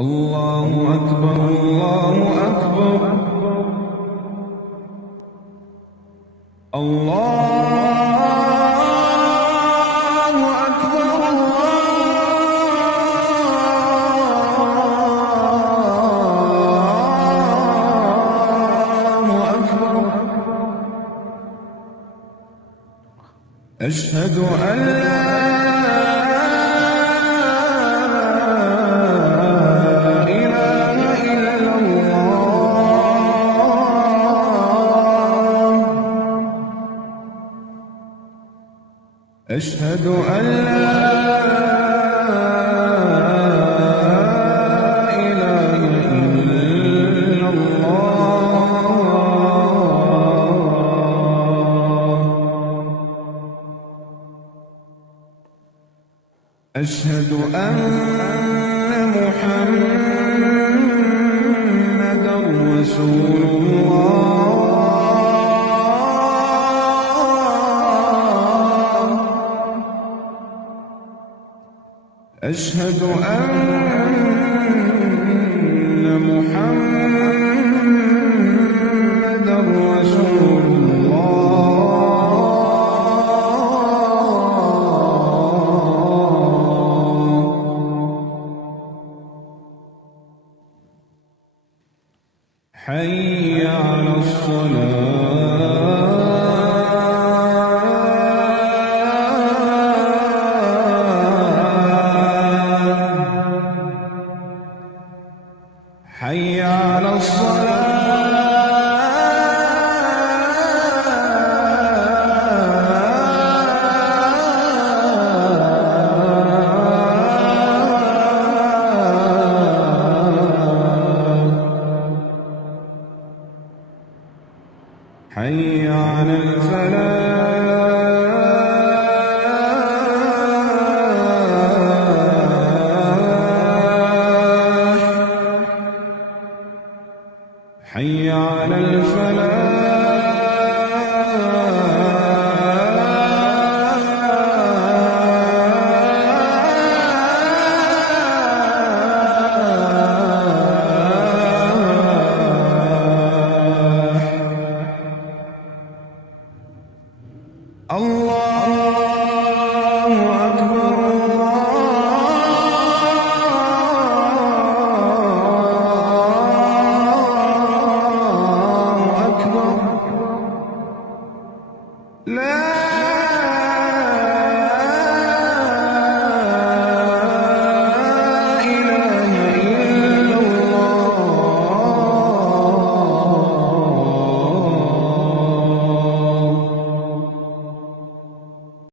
الله أكبر الله أكبر الله أكبر الله أكبر. أشهد أن لا أشهد أن لا إله إلا الله. أشهد أن محمدًا رسول الله. أشهد أن محمدًا رسول الله. حي على الصلاة. حي على الصلاة. حي على الفلاح. حي على